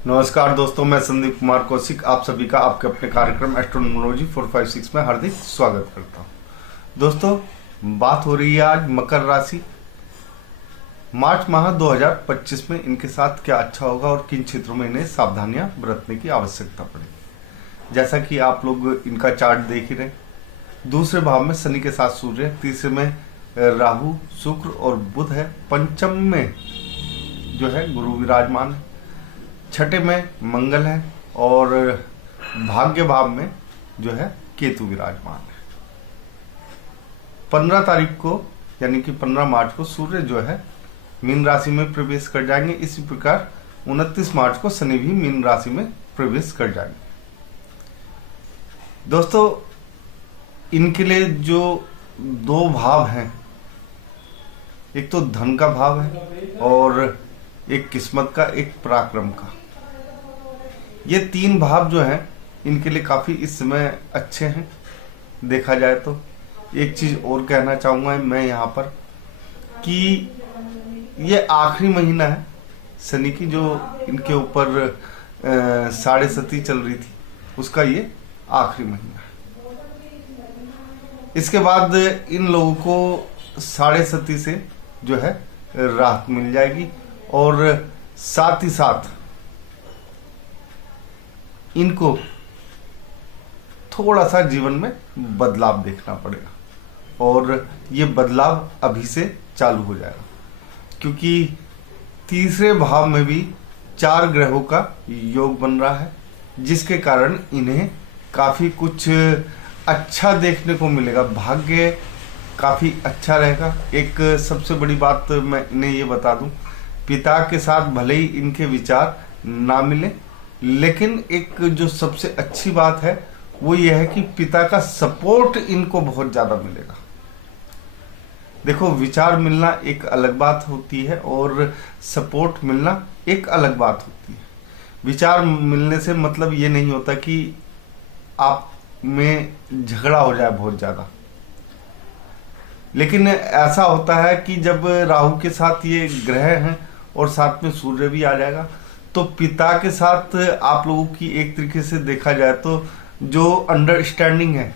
नमस्कार दोस्तों, मैं संदीप कुमार कौशिक आप सभी का आपके अपने कार्यक्रम एस्ट्रोनॉमोलॉजी 456 में हार्दिक स्वागत करता हूं। दोस्तों, बात हो रही है आज मकर राशि। मार्च माह 2025 में इनके साथ क्या अच्छा होगा और किन क्षेत्रों में इन्हें सावधानियां बरतने की आवश्यकता पड़ेगी। जैसा कि आप लोग इनका चार्ट देख ही रहे, दूसरे भाव में शनि के साथ सूर्य है, तीसरे में राहु, शुक्र और बुध है, पंचम में जो है गुरु विराजमान है, छठे में मंगल है और भाग्य भाव में जो है केतु विराजमान है। 15 तारीख को यानी कि 15 मार्च को सूर्य जो है मीन राशि में प्रवेश कर जाएंगे। इसी प्रकार 29 मार्च को शनि भी मीन राशि में प्रवेश कर जाएंगे। दोस्तों, इनके लिए जो दो भाव हैं, एक तो धन का भाव है और एक किस्मत का, एक पराक्रम का। ये तीन भाव जो हैं इनके लिए काफी इस समय अच्छे हैं। देखा जाए तो एक चीज और कहना चाहूंगा मैं यहाँ पर कि ये आखिरी महीना है शनि की, जो इनके ऊपर साढ़े सती चल रही थी, उसका ये आखिरी महीना है। इसके बाद इन लोगों को साढ़े सती से जो है राहत मिल जाएगी और साथ ही साथ इनको थोड़ा सा जीवन में बदलाव देखना पड़ेगा और ये बदलाव अभी से चालू हो जाएगा, क्योंकि तीसरे भाव में भी 4 ग्रहों का योग बन रहा है, जिसके कारण इन्हें काफी कुछ अच्छा देखने को मिलेगा। भाग्य काफी अच्छा रहेगा। एक सबसे बड़ी बात मैं इन्हें ये बता दूं, पिता के साथ भले ही इनके विचार ना मिले, लेकिन एक जो सबसे अच्छी बात है वो ये है कि पिता का सपोर्ट इनको बहुत ज्यादा मिलेगा। देखो, विचार मिलना एक अलग बात होती है और सपोर्ट मिलना एक अलग बात होती है। विचार मिलने से मतलब ये नहीं होता कि आप में झगड़ा हो जाए बहुत ज्यादा, लेकिन ऐसा होता है कि जब राहु के साथ ये ग्रह हैं और साथ में सूर्य भी आ जाएगा, तो पिता के साथ आप लोगों की एक तरीके से देखा जाए तो जो अंडरस्टैंडिंग है,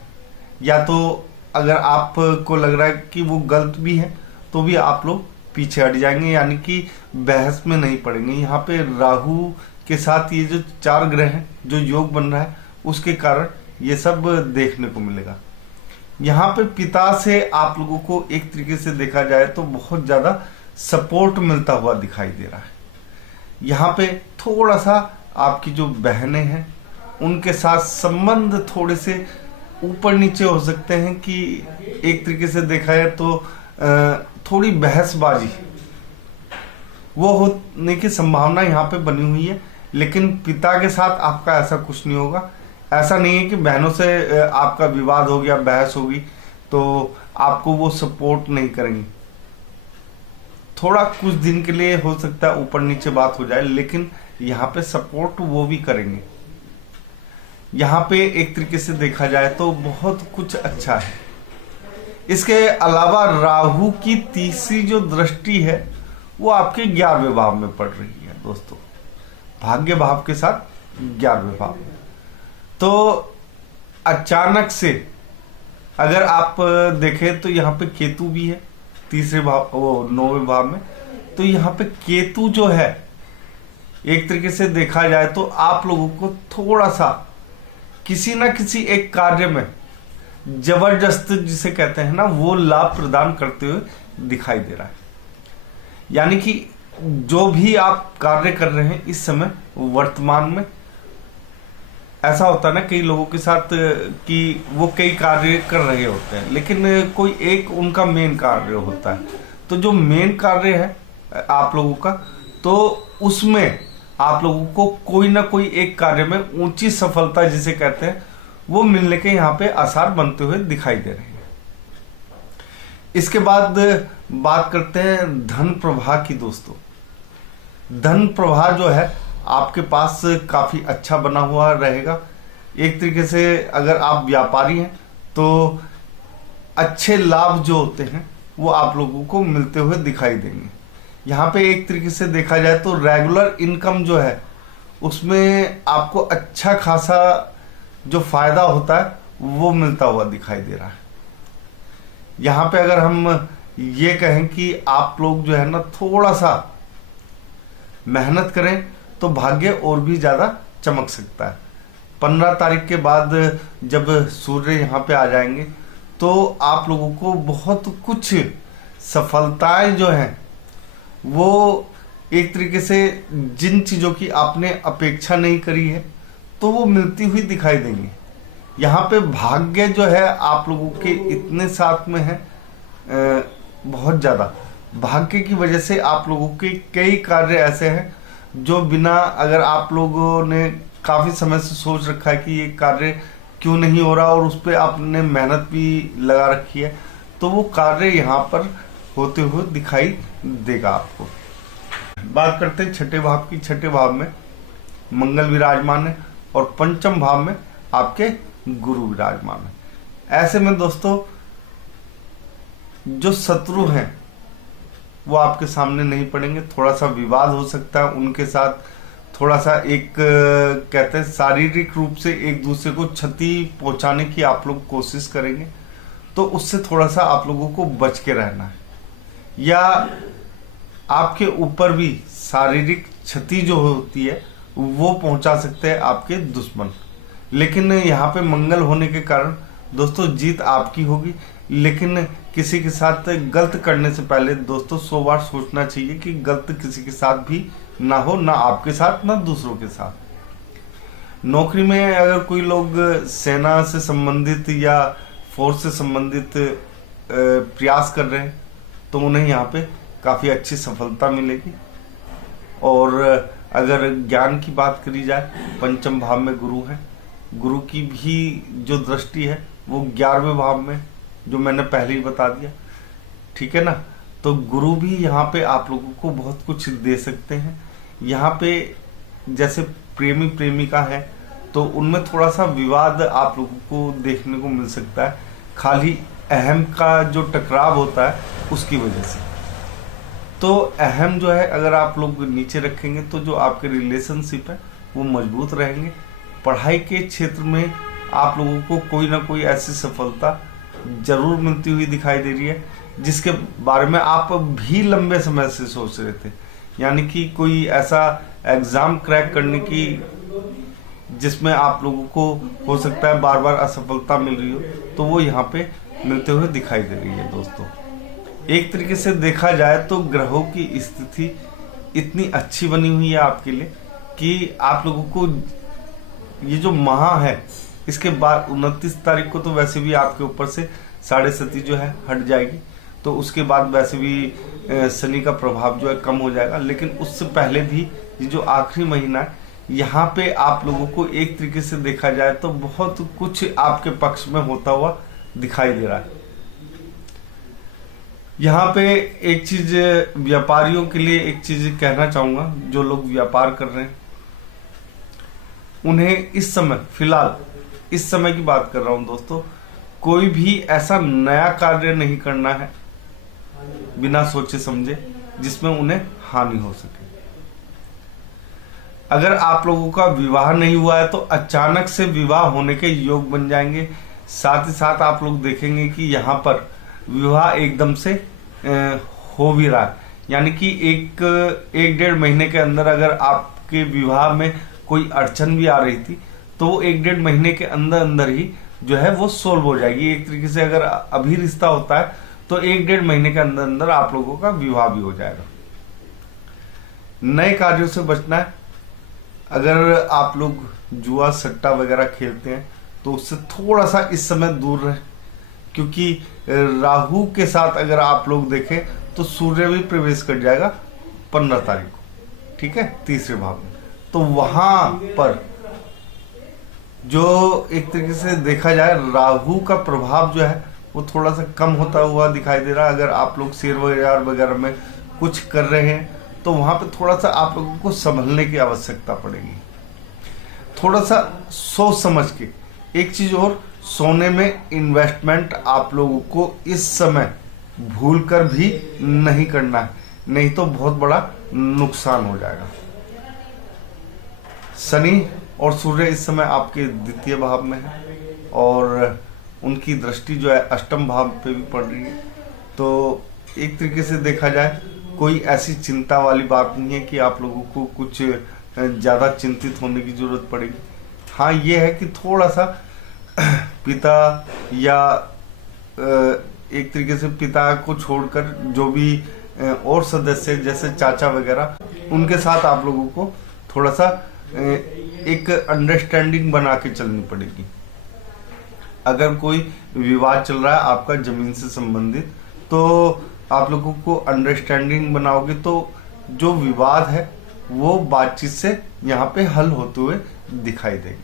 या तो अगर आपको लग रहा है कि वो गलत भी है तो भी आप लोग पीछे हट जाएंगे, यानी कि बहस में नहीं पड़ेंगे। यहाँ पे राहु के साथ ये जो 4 ग्रह हैं, जो योग बन रहा है, उसके कारण ये सब देखने को मिलेगा। यहाँ पे पिता से आप लोगों को एक तरीके से देखा जाए तो बहुत ज्यादा सपोर्ट मिलता हुआ दिखाई दे रहा है। यहाँ पे थोड़ा सा आपकी जो बहनें हैं उनके साथ संबंध थोड़े से ऊपर नीचे हो सकते हैं, कि एक तरीके से देखा जाए तो थोड़ी बहसबाजी वो होने की संभावना यहाँ पे बनी हुई है। लेकिन पिता के साथ आपका ऐसा कुछ नहीं होगा। ऐसा नहीं है कि बहनों से आपका विवाद हो गया, बहस होगी तो आपको वो सपोर्ट नहीं करेंगी। थोड़ा कुछ दिन के लिए हो सकता है ऊपर नीचे बात हो जाए, लेकिन यहाँ पे सपोर्ट वो भी करेंगे। यहाँ पे एक तरीके से देखा जाए तो बहुत कुछ अच्छा है। इसके अलावा राहु की तीसरी जो दृष्टि है वो आपके 11वें भाव में पड़ रही है दोस्तों, भाग्य भाव के साथ 11वें भाव में। तो अचानक से अगर आप देखें तो यहाँ पे केतु भी है तीसरे भाव, वो 9वें भाव में। तो यहाँ पे केतु जो है, एक तरीके से देखा जाए तो आप लोगों को थोड़ा सा किसी ना किसी एक कार्य में जबरदस्त जिसे कहते हैं ना, वो लाभ प्रदान करते हुए दिखाई दे रहा है। यानी कि जो भी आप कार्य कर रहे हैं इस समय वर्तमान में, ऐसा होता है ना कई लोगों के साथ कि वो कई कार्य कर रहे होते हैं, लेकिन कोई एक उनका मेन कार्य होता है। तो जो मेन कार्य है आप लोगों का, तो उसमें आप लोगों को कोई ना कोई एक कार्य में ऊंची सफलता जिसे कहते हैं वो मिलने के यहाँ पे आसार बनते हुए दिखाई दे रहे हैं। इसके बाद बात करते हैं धन प्रवाह की। दोस्तों, धन प्रवाह जो है आपके पास काफी अच्छा बना हुआ रहेगा। एक तरीके से अगर आप व्यापारी हैं तो अच्छे लाभ जो होते हैं वो आप लोगों को मिलते हुए दिखाई देंगे। यहाँ पे एक तरीके से देखा जाए तो रेगुलर इनकम जो है उसमें आपको अच्छा खासा जो फायदा होता है वो मिलता हुआ दिखाई दे रहा है। यहाँ पे अगर हम ये कहें कि आप लोग जो है ना थोड़ा सा मेहनत करें तो भाग्य और भी ज्यादा चमक सकता है। 15 तारीख के बाद जब सूर्य यहाँ पे आ जाएंगे तो आप लोगों को बहुत कुछ सफलताएं जो हैं वो एक तरीके से जिन चीजों की आपने अपेक्षा नहीं करी है तो वो मिलती हुई दिखाई देंगी। यहाँ पे भाग्य जो है आप लोगों के इतने साथ में है, बहुत ज्यादा भाग्य की वजह से आप लोगों के कई कार्य ऐसे हैं जो बिना, अगर आप लोगों ने काफी समय से सोच रखा है कि ये कार्य क्यों नहीं हो रहा और उस पर आपने मेहनत भी लगा रखी है, तो वो कार्य यहाँ पर होते हुए दिखाई देगा आपको। बात करते हैं छठे भाव की। छठे भाव में मंगल विराजमान है और पंचम भाव में आपके गुरु विराजमान है। ऐसे में दोस्तों जो शत्रु हैं वो आपके सामने नहीं पड़ेंगे। थोड़ा सा विवाद हो सकता है उनके साथ, थोड़ा सा एक कहते हैं शारीरिक रूप से एक दूसरे को क्षति पहुंचाने की आप लोग कोशिश करेंगे, तो उससे थोड़ा सा आप लोगों को बच के रहना है। या आपके ऊपर भी शारीरिक क्षति जो होती है वो पहुंचा सकते हैं आपके दुश्मन। लेकिन यहाँ पे मंगल होने के कारण दोस्तों जीत आपकी होगी। लेकिन किसी के साथ गलत करने से पहले दोस्तों 100 बार सोचना चाहिए कि गलत किसी के साथ भी ना हो, ना आपके साथ ना दूसरों के साथ। नौकरी में अगर कोई लोग सेना से संबंधित या फोर्स से संबंधित प्रयास कर रहे हैं तो उन्हें यहाँ पे काफी अच्छी सफलता मिलेगी। और अगर ज्ञान की बात करी जाए, पंचम भाव में गुरु है, गुरु की भी जो दृष्टि है वो 11वें भाव में, जो मैंने पहले ही बता दिया, ठीक है ना। तो गुरु भी यहाँ पे आप लोगों को बहुत कुछ दे सकते हैं। यहाँ पे जैसे प्रेमी प्रेमिका है तो उनमें थोड़ा सा विवाद आप लोगों को देखने को मिल सकता है, खाली अहम का जो टकराव होता है उसकी वजह से। तो अहम जो है अगर आप लोग नीचे रखेंगे तो जो आपके रिलेशनशिप है वो मजबूत रहेंगे। पढ़ाई के क्षेत्र में आप लोगों को कोई ना कोई ऐसी सफलता जरूर मिलती हुई दिखाई दे रही है जिसके बारे में आप भी लंबे समय से सोच रहे थे। यानी कि कोई ऐसा एग्जाम क्रैक करने की जिसमें आप लोगों को हो सकता है बार बार असफलता मिल रही हो, तो वो यहाँ पे मिलते हुए दिखाई दे रही है। दोस्तों एक तरीके से देखा जाए तो ग्रहों की स्थिति इतनी अच्छी बनी हुई है आपके लिए कि आप लोगों को ये जो माह है इसके बाद 29 तारीख को तो वैसे भी आपके ऊपर से 7.5 जो है हट जाएगी, तो उसके बाद वैसे भी शनि का प्रभाव जो है कम हो जाएगा। लेकिन उससे पहले भी ये जो आखिरी महीना है यहाँ पे आप लोगों को एक तरीके से देखा जाए तो बहुत कुछ आपके पक्ष में होता हुआ दिखाई दे रहा है। यहाँ पे एक चीज व्यापारियों के लिए एक चीज कहना चाहूंगा, जो लोग व्यापार कर रहे हैं उन्हें इस समय, फिलहाल इस समय की बात कर रहा हूं दोस्तों, कोई भी ऐसा नया कार्य नहीं करना है बिना सोचे समझे जिसमें उन्हें हानि हो सके। अगर आप लोगों का विवाह नहीं हुआ है तो अचानक से विवाह होने के योग बन जाएंगे। साथ ही साथ आप लोग देखेंगे कि यहाँ पर विवाह एकदम से हो भी रहा है। यानी कि एक 1-1.5 महीने के अंदर अगर आपके विवाह में कोई अड़चन भी आ रही थी तो वो 1-1.5 महीने के अंदर अंदर ही जो है वो सोल्व हो जाएगी। एक तरीके से अगर अभी रिश्ता होता है तो 1-1.5 महीने के अंदर अंदर आप लोगों का विवाह भी हो जाएगा। नए कार्यों से बचना है। अगर आप लोग जुआ सट्टा वगैरह खेलते हैं तो उससे थोड़ा सा इस समय दूर रहे, क्योंकि राहु के साथ अगर आप लोग देखें तो सूर्य भी प्रवेश कर जाएगा 15 तारीख को, ठीक है, 3रे भाव में। तो वहां पर जो एक तरीके से देखा जाए राहु का प्रभाव जो है वो थोड़ा सा कम होता हुआ दिखाई दे रहा है। अगर आप लोग शेयर बाजार वगैरह में कुछ कर रहे हैं तो वहां पे थोड़ा सा आप लोगों को संभलने की आवश्यकता पड़ेगी। थोड़ा सा सोच समझ के। एक चीज और, सोने में इन्वेस्टमेंट आप लोगों को इस समय भूलकर भी नहीं करना है, नहीं तो बहुत बड़ा नुकसान हो जाएगा। शनि और सूर्य इस समय आपके द्वितीय भाव में है और उनकी दृष्टि जो है अष्टम भाव पे भी पड़ रही है। तो एक तरीके से देखा जाए कोई ऐसी चिंता वाली बात नहीं है कि आप लोगों को कुछ ज़्यादा चिंतित होने की जरूरत पड़ेगी। हाँ, ये है कि थोड़ा सा पिता या एक तरीके से पिता को छोड़कर जो भी और सदस्य जैसे चाचा वगैरह, उनके साथ आप लोगों को थोड़ा सा एक अंडरस्टैंडिंग बना के चलनी पड़ेगी। अगर कोई विवाद चल रहा है आपका जमीन से संबंधित, तो आप लोगों को अंडरस्टैंडिंग बनाओगे तो जो विवाद है वो बातचीत से यहाँ पे हल होते हुए दिखाई देगी।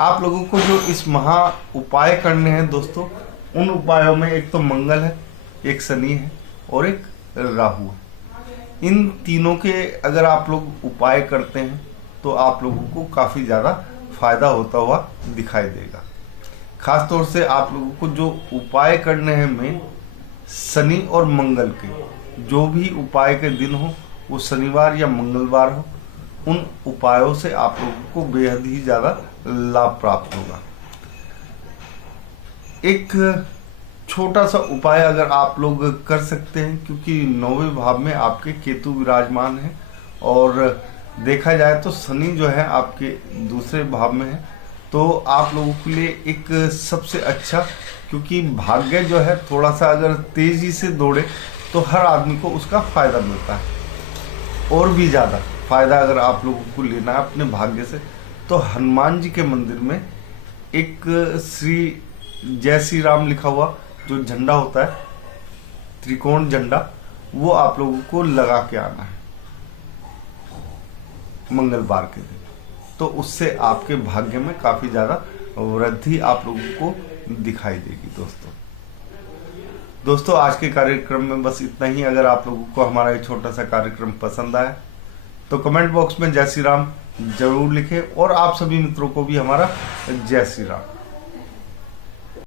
आप लोगों को जो इस महा उपाय करने हैं दोस्तों, उन उपायों में एक तो मंगल है, एक शनि है और एक राहु है। इन तीनों के अगर आप लोग उपाय करते हैं तो आप लोगों को काफ़ी ज़्यादा फायदा होता हुआ दिखाई देगा। खास तौर से आप लोगों को जो उपाय करने हैं मेन शनि और मंगल के, जो भी उपाय के दिन हो वो शनिवार या मंगलवार हो, उन उपायों से आप लोगों को बेहद ही ज़्यादा लाभ प्राप्त होगा। एक छोटा सा उपाय अगर आप लोग कर सकते हैं, क्योंकि 9वें भाव में आपके केतु विराजमान है और देखा जाए तो शनि जो है आपके दूसरे भाव में है, तो आप लोगों के लिए एक सबसे अच्छा, क्योंकि भाग्य जो है थोड़ा सा अगर तेजी से दौड़े तो हर आदमी को उसका फायदा मिलता है। और भी ज़्यादा फायदा अगर आप लोगों को लेना है अपने भाग्य से, तो हनुमान जी के मंदिर में एक श्री जय श्री राम लिखा हुआ जो झंडा होता है, त्रिकोण झंडा, वो आप लोगों को लगा के आना है मंगलवार के दिन। तो उससे आपके भाग्य में काफ़ी ज़्यादा वृद्धि आप लोगों को दिखाई देगी। दोस्तों आज के कार्यक्रम में बस इतना ही। अगर आप लोगों को हमारा ये छोटा सा कार्यक्रम पसंद आया तो कमेंट बॉक्स में जय श्री राम जरूर लिखें और आप सभी मित्रों को भी हमारा जय श्री राम।